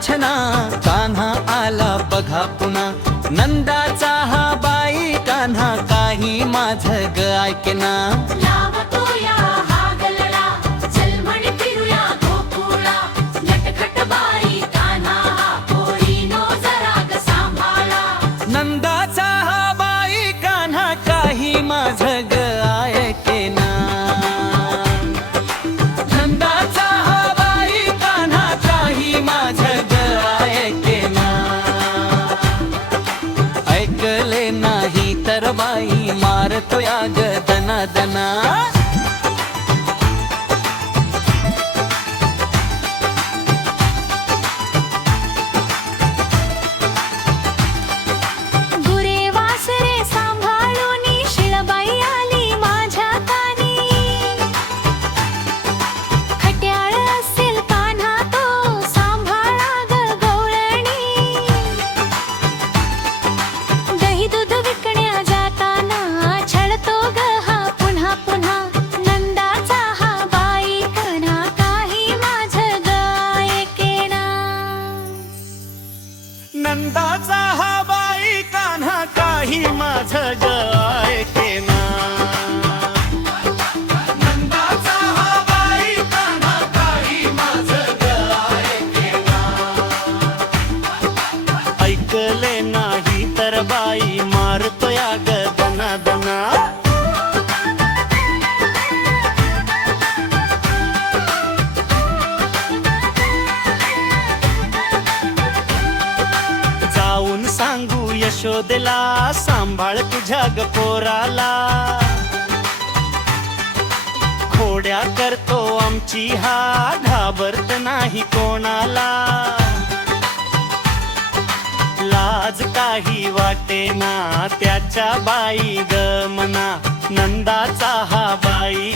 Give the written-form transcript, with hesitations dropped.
नाचना, कान्हा आला बघा पुन्हा. नंदाचा हा बाई कान्हा, काही माझ ग ऐकेना. नंदाचा हा बाई कान्हा, काही माझ ग ऐकेना. नंदाचा हा बाई कान्हा, काही माझ ग ऐकेना. ऐकले नाही तर बाई मारतो या ग दना दना. नंदाचा हा बाई कान्हा, काही माझ ग ऐकेना. नंदाचा हा बाई कान्हा, काही माझ ग ऐकेना. ऐकले नाही तर बाई मारतो या ग दना दना. जाऊन सांगू यशोदेला, सांभाळ तुझ्या ग पोराला. खोड्या करतो आमची हा, घाबरत नाही कोणाला. लाज काही वाटेना त्याच्या बाई ग मना. नंदाचा हा बाई